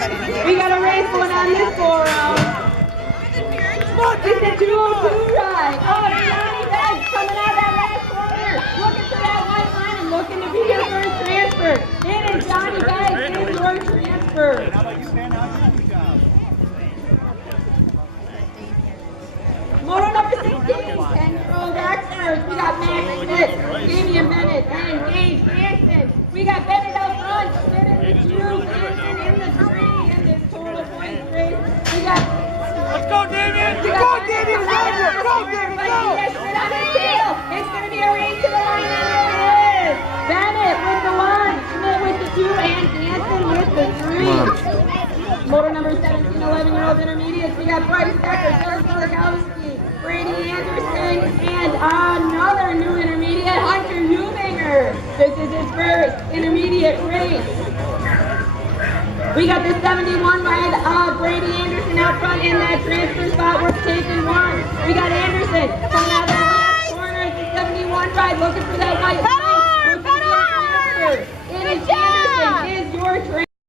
We got a race going on this 4-round. It's a 202 ride. Oh, Johnny Beggs coming out of that last corner. Looking for that white line and looking to be your first transfer. It is Johnny Beggs in your transfer. Moto number 16, 10-year-old experts. We got Max Smith, Damian Bennett, and Gage Gansen. We got Bennett out front, Smith in the 2, Gansen in the 3 in this total points race. We got... Let's go, Damian! Go, Damian! Go, Damian! Go! Smith on his tail. It's going to be a race to the line, and it is! Bennett with the 1, Smith with the 2, and Gansen with the 3. Motor number 17, 11-year-old intermediates. We got Bryce Decker, George Milakowski, Brady Anderson, and another new intermediate, Hunter Newbinger. This is his first intermediate race. We got the 71 ride, Brady Anderson out front in that transfer spot. We're taking 1. We got